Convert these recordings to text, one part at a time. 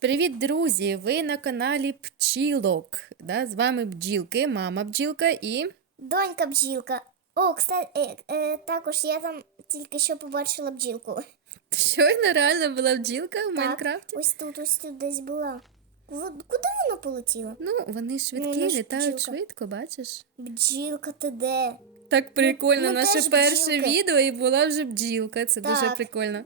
Привіт, друзі! Ви на каналі Пчілок. Да? З вами бджілки, мама бджілка і. Донька бджілка. О, кстати, е, е, також я там тільки що побачила бджілку. Щойно реально була бджілка в Майнкрафті? Ось тут, ось тут десь була. Куди вона полетіла? Ну, вони швидкі, ж літають бджілка. швидко, бачиш? Бджілка, ти де? Так прикольно, ну, наше теж перше бджілки. відео і була вже бджілка. Це дуже Так. прикольно.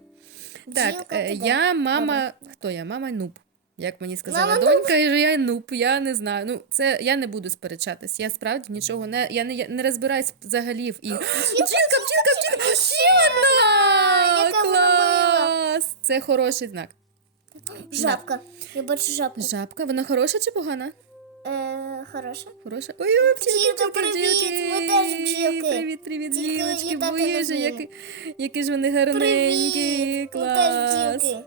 Так, е, я мама. Хто я? Мама нуб. Як мені сказала Мама донька, що я нуб, я не знаю. Ну, це я не буду сперечатись. Я справді нічого не. Я не, я не розбираюсь взагалі в і. Бджілка, бджілка, бджілка! Ще одна! Клас! Це хороший знак. Жабка. Я бачу жабку. Жабка, вона хороша чи погана? Е, хороша. Хороша. Ой, ой, бджілки, бджілки, бджілки. ми теж бджілки. Привіт, привіт, Тільки бджілочки, літати не боже, які, які ж вони гарненькі. Привіт! Ми теж Клас. бджілки.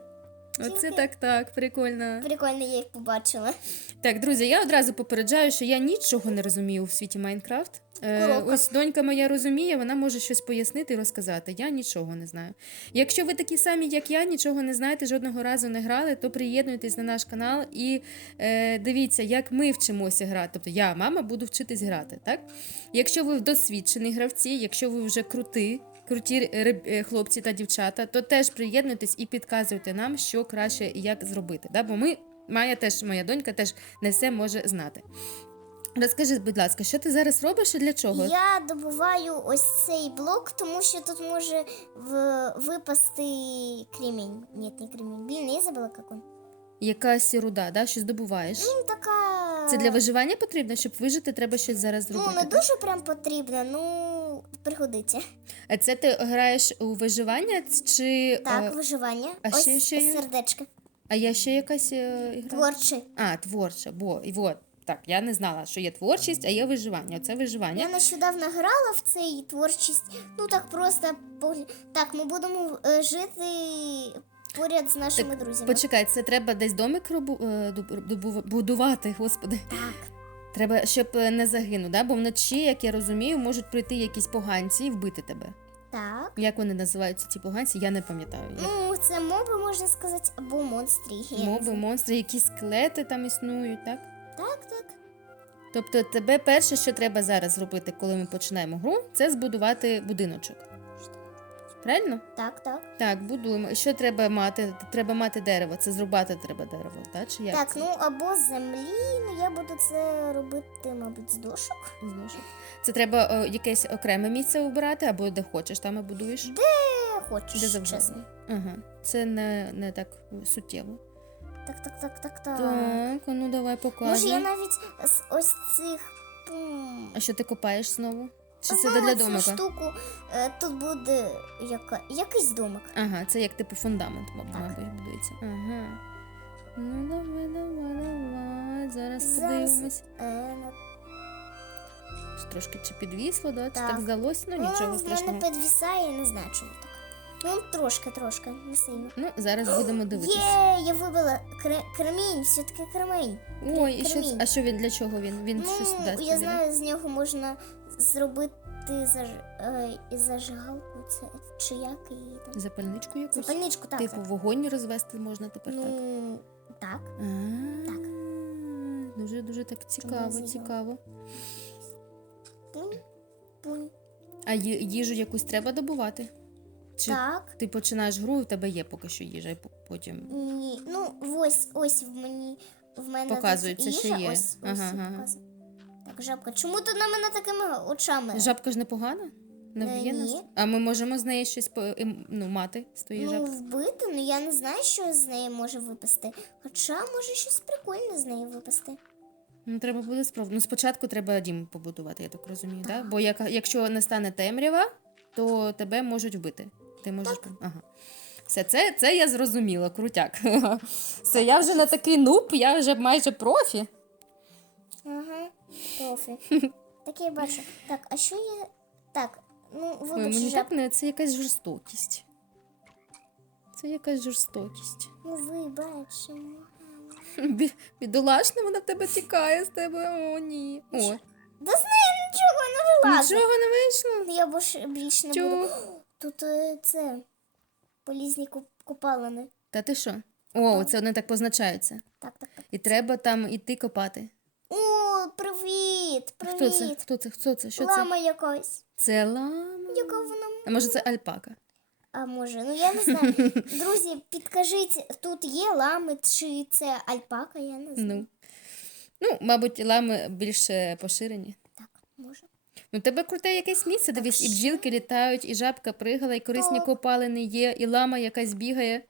Оце так, так, прикольно. Прикольно, я їх побачила. Так, друзі, я одразу попереджаю, що я нічого не розумію в світі Майнкрафт. Е, Коробка. ось донька моя розуміє, вона може щось пояснити і розказати. Я нічого не знаю. Якщо ви такі самі, як я, нічого не знаєте, жодного разу не грали, то приєднуйтесь на наш канал і е, дивіться, як ми вчимося грати. Тобто я, мама, буду вчитись грати. Так? Якщо ви досвідчені гравці, якщо ви вже крути. Круті е, хлопці та дівчата, то теж приєднуйтесь і підказуйте нам, що краще і як зробити. Да? Бо ми, Майя теж, моя донька, теж не все може знати. Розкажи, будь ласка, що ти зараз робиш і для чого? Я добуваю ось цей блок, тому що тут може в... випасти кремінь. Ні, не кремінь. Блін, я забула, як він. Якась руда, да? що здобуваєш? Ну, така. Це для виживання потрібно, щоб вижити, треба щось зараз зробити. Ну, не дуже прям потрібно, ну, пригодиться. А це ти граєш у виживання чи Так, а, виживання. а ось ще- ще є? сердечко. а є ще якась е, ігра? Творчий. А, творча, бо і вот. Так, я не знала, що є творчість, а є виживання. Оце виживання. Я нещодавно грала в цей творчість. Ну так просто погля- так, ми будемо е, жити поряд з нашими друзями. Почекай, це треба десь домик робу, е, добу- будувати, господи. Так. Треба, щоб е, не загинув, да? бо вночі, як я розумію, можуть прийти якісь поганці і вбити тебе. Так. Як вони називаються ці поганці, я не пам'ятаю. Ну, це моби, можна сказати, або не Моби, монстри, якісь скелети там існують, так? Так, так. Тобто, тебе перше, що треба зараз зробити, коли ми починаємо гру, це збудувати будиночок. Правильно? Так, так. Так, будуємо. І Що треба мати? Треба мати дерево. Це зрубати треба дерево, так? Чи як? Так, це? ну або з землі, ну я буду це робити, мабуть, з дошок. З дошок. Це треба о, якесь окреме місце обирати, або де хочеш, там і будуєш. Де хочеш, Де завгодно. чесно. Ага. Це не, не так суттєво. Так, так, так, так, так. Так, а ну давай Може, показуй. я навіть з ось цих. м, А що ти копаєш знову? Чи це для цю домика? штуку е, тут буде яка, якийсь домик. Ага, це як типу фундамент, мабуть, Так. мабуть, будується. Ага. Ну, давай, давай, давай. Зараз Зараз. подивимось. Е, Трошки чи підвісло, да? Чи Так. так здалося? Ну Воно нічого в мене страшного. підвісає, я не знаю, чому так. Ну, трошки, трошки, не сильно. Ну, зараз будемо дивитися. Є, я кре- кремінь, все-таки кремінь. Ой, і що, це- а що він для чого він? Він щось Ну, дасть я тобі, да? знаю, з нього можна зробити заж... е, і зажигалку, це чи як її там. Запальничку якусь? Запальничку, так. Типу так. вогонь розвести можна тепер так. Ну, так. А, так. Дуже дуже так цікаво, цікаво. Пунь, пунь. А ї- їжу якусь треба добувати? Чи Так. ти починаєш гру, і в тебе є поки що їжа, і по- потім. Ні. Ну, ось, ось в мені в мене Показується, що є. Ось, ось Ага, ага. Так, жабка. Чому ти на мене такими очами? Жабка ж непогана? Не Е, вб'є нас? ні. А ми можемо з неї щось по- ем, ну, мати з твоєї ну, жабки? вбити, ну я не знаю, що з неї може випасти. Хоча може щось прикольне з неї випасти. Ну, треба буде спробувати. Ну, спочатку треба дім побудувати, я так розумію, так? Бо як, якщо не стане темрява, то тебе можуть вбити. Ти можеш. Ага. Все, це, це я зрозуміла, крутяк. Все, я вже не такий нуб, я вже майже профі. Ага. Так я бачу. Так, а що є. Так, ну Ой, вибач, мені жаб... так не це якась жорстокість. Це якась жорстокість. ну вибачимо. Бі- Бідолашна, вона в тебе тікає з тебе. О, ні. О, Да з неї нічого не вилазить. нічого не вийшло. Я більше більш не Чого? буду. Тут е, це полізні куп- купалини. Та ти що? О, це вони так позначаються. Так, так, так. І треба там іти копати. О, привіт! Привіт! Хто це? Хто це? Хто це? Що це? Лама якась. Це лама. Яка вона? А може це альпака? А може, ну я не знаю. Друзі, підкажіть, тут є лами чи це альпака, я не знаю. Ну. Ну, мабуть, лами більш е, поширені. Так, може. Ну, тебе круте якесь місце, дивись, і бджілки літають, і жабка пригала, і корисні копалини є, і лама якась бігає.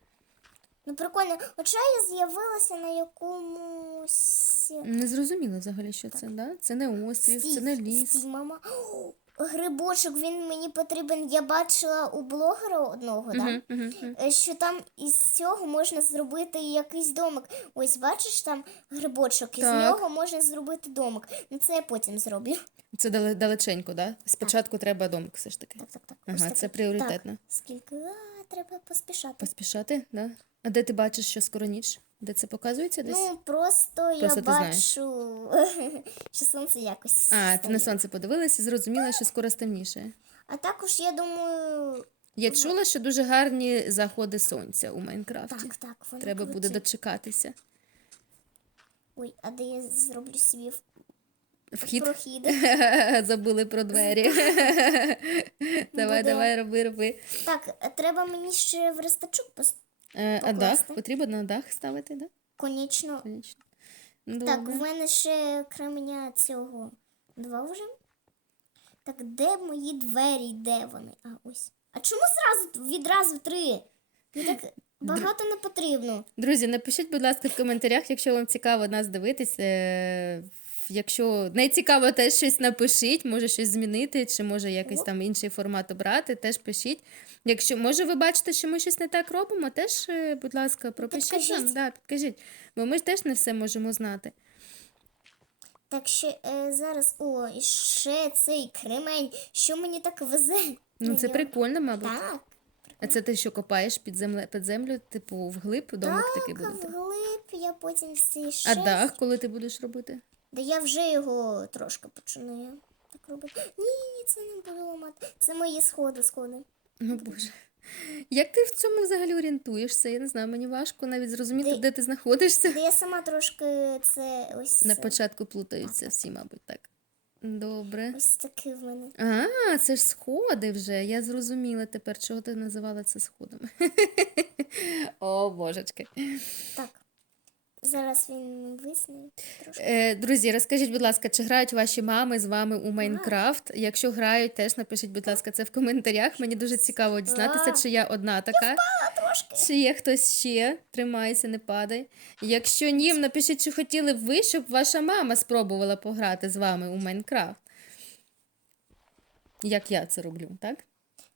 Ну прикольно. Хоча я з'явилася на якомусь. Не зрозуміло взагалі, що це, да? Це не острів, це не ліс. стій, мама. О, Грибочок, він мені потрібен. Я бачила у блогера одного, да? Мгм, мгм, мгм. Е, що там із цього можна зробити якийсь домик. Ось бачиш там грибочок, із Так. нього можна зробити домик. Ну це я потім зроблю. Це дале- далеченько, да? Спочатку треба домик все ж таки. Так, так, так. Ага, таке. це пріоритетно. Так, скільки? А, треба поспішати. Поспішати, да? А де ти бачиш, що скоро ніч? Де це показується десь? Ну, просто, я Просто знаєш. бачу, що сонце якось. а, ти на сонце подивилася і зрозуміла, що скоро стемніше. А також я думаю, Я чула, що дуже гарні заходи сонця у Майнкрафті. так, так, вони Треба буде дочекатися. Ой, а де я зроблю собі Вхід прохід? забули про двері. давай, Буде. давай, роби, роби. Так, треба мені ще верстачок пос... Е, а дах потрібно на дах ставити, да? Конечно. Конечно. Ну, Так, добре. в мене ще кременя цього два вже. Так, де мої двері? Де вони? А, ось. А чому зразу відразу три? Мені так багато не потрібно. Друзі, напишіть, будь ласка, в коментарях, якщо вам цікаво нас дивитись. Якщо не цікаво, теж щось напишіть, може щось змінити, чи може якийсь там інший формат обрати, теж пишіть. Якщо може ви бачите, що ми щось не так робимо, теж, е, будь ласка, пропишіть нам. Да, підкажіть. Бо ми ж теж не все можемо знати. Так що е, зараз. О, і ще цей кремень. Що мені так везе? Ну, це прикольно, мабуть. Так. А це ти що копаєш під землю, під землю, типу, вглиб, домик такий Так, вглиб я потім всі ще. А дах, коли ти будеш робити? Да я вже його трошки починаю так робити. Ні, це не буду ламати. Це мої сходи, сходи. О Боже. Як ти в цьому взагалі орієнтуєшся? Я не знаю, мені важко навіть зрозуміти, Де- де ти знаходишся. Да я сама трошки це ось На початку плутаються всі, мабуть, так. Добре. ось таке в мене. А, це ж сходи вже. Я зрозуміла тепер, чого ти називала це сходами. О, божечки. Так. Зараз він висне трошки. Е, друзі, розкажіть, будь ласка, чи грають ваші мами з вами у Майнкрафт? Якщо грають, теж напишіть, будь ласка, це в коментарях. Мені дуже цікаво дізнатися, чи я одна така. А трошки. Чи є хтось ще? Тримайся, не падай. Якщо ні, напишіть, чи хотіли б ви, щоб ваша мама спробувала пограти з вами у Майнкрафт. Як я це роблю, так?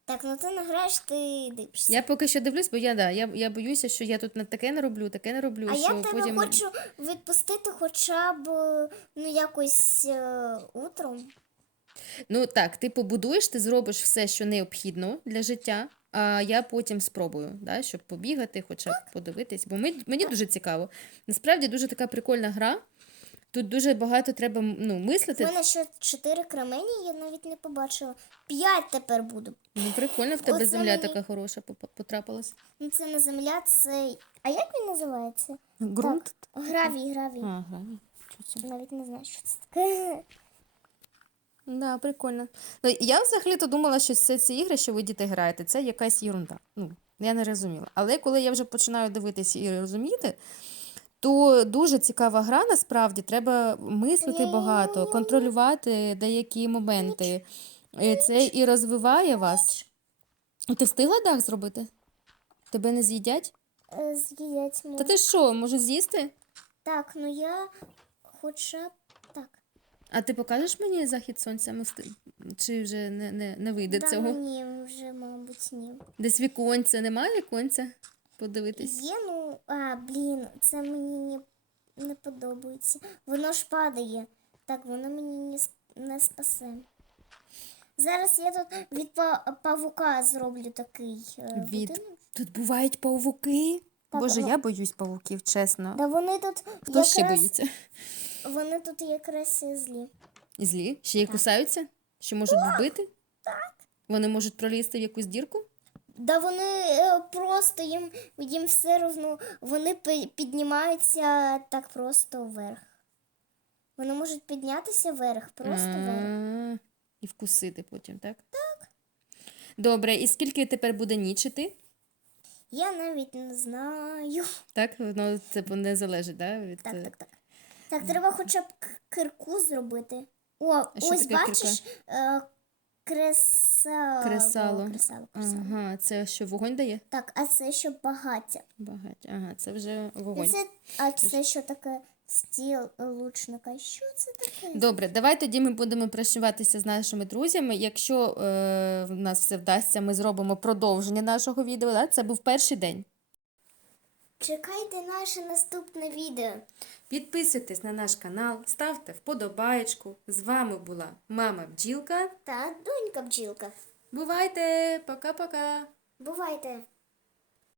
Так, ну ти не граєш, ти дивишся. Я поки що дивлюсь, бо я, да, я, я боюся, що я тут на таке не роблю, таке не роблю, А що я тебе потім. хочу відпустити хоча б ну якось е, утром. Ну так, ти побудуєш, ти зробиш все, що необхідно для життя, а я потім спробую, да, щоб побігати, хоча б подивитись. Бо ми, мені дуже цікаво. Насправді дуже така прикольна гра. Тут дуже багато треба ну, У мене ще чотири кремені, я навіть не побачила. П'ять тепер буду. Ну, прикольно, в тебе Оце земля мені- така хороша потрапилась. Ну це не земля, це. А як він називається? Ґрунт? Так, гравій, гравій. Ага. Що це? Навіть не знаю, що це таке. Да, прикольно. Ну, я взагалі-то думала, що це ці ігри, що ви діти граєте, це якась ерунда. Ну, я не розуміла. Але коли я вже починаю дивитися і розуміти, то дуже цікава гра, насправді, треба мислити багато, контролювати деякі моменти. Це і розвиває вас. Ти встигла дах зробити? Тебе не з'їдять? Е, З'їдять Та ти що, може з'їсти? Так, ну я хоча б так. А ти покажеш мені захід сонця? Чи вже не, не, не вийде Да, цього? ні, вже, мабуть, ні. Десь віконця немає віконця? Подивитись. Є, ну, а, блін, це мені не, не подобається. Воно ж падає. Так, воно мені не, не спасе. Зараз я тут від па- павука зроблю такий е, Від- будинок. Тут бувають павуки. Так, Боже, ну- я боюсь павуків, чесно. Да вони тут Хто ще боїться? вони тут якраз і злі. І злі? Ще й кусаються? Що можуть вбити? Так. Вони можуть пролізти в якусь дірку? Да вони е, просто їм, їм все одно, вони піднімаються так просто вверх. Вони можуть піднятися вверх, просто вверх. А, І вкусити потім, так? Так. Добре, і скільки тепер буде нічити? Я навіть не знаю. Так, воно це не залежить, да? Від... Так, е, так, так. Так, треба хоча б кирку зробити. О, що ось бачиш е, кресало. Кресало. кресало, кресало. Ага, це що вогонь дає? Так, а це що багаття. Багаття. Ага, це вже І вогонь. це, а це що таке стіл лучника? Що це таке? Добре, давай тоді ми будемо прощаватися з нашими друзями. Якщо е, в нас все вдасться, ми зробимо продовження нашого відео. Да? Це був перший день. Чекайте наше наступне відео. Підписуйтесь на наш канал, ставте вподобаєчку. З вами була мама бджілка. Та донька бджілка. Бувайте! Пока-пока! Бувайте!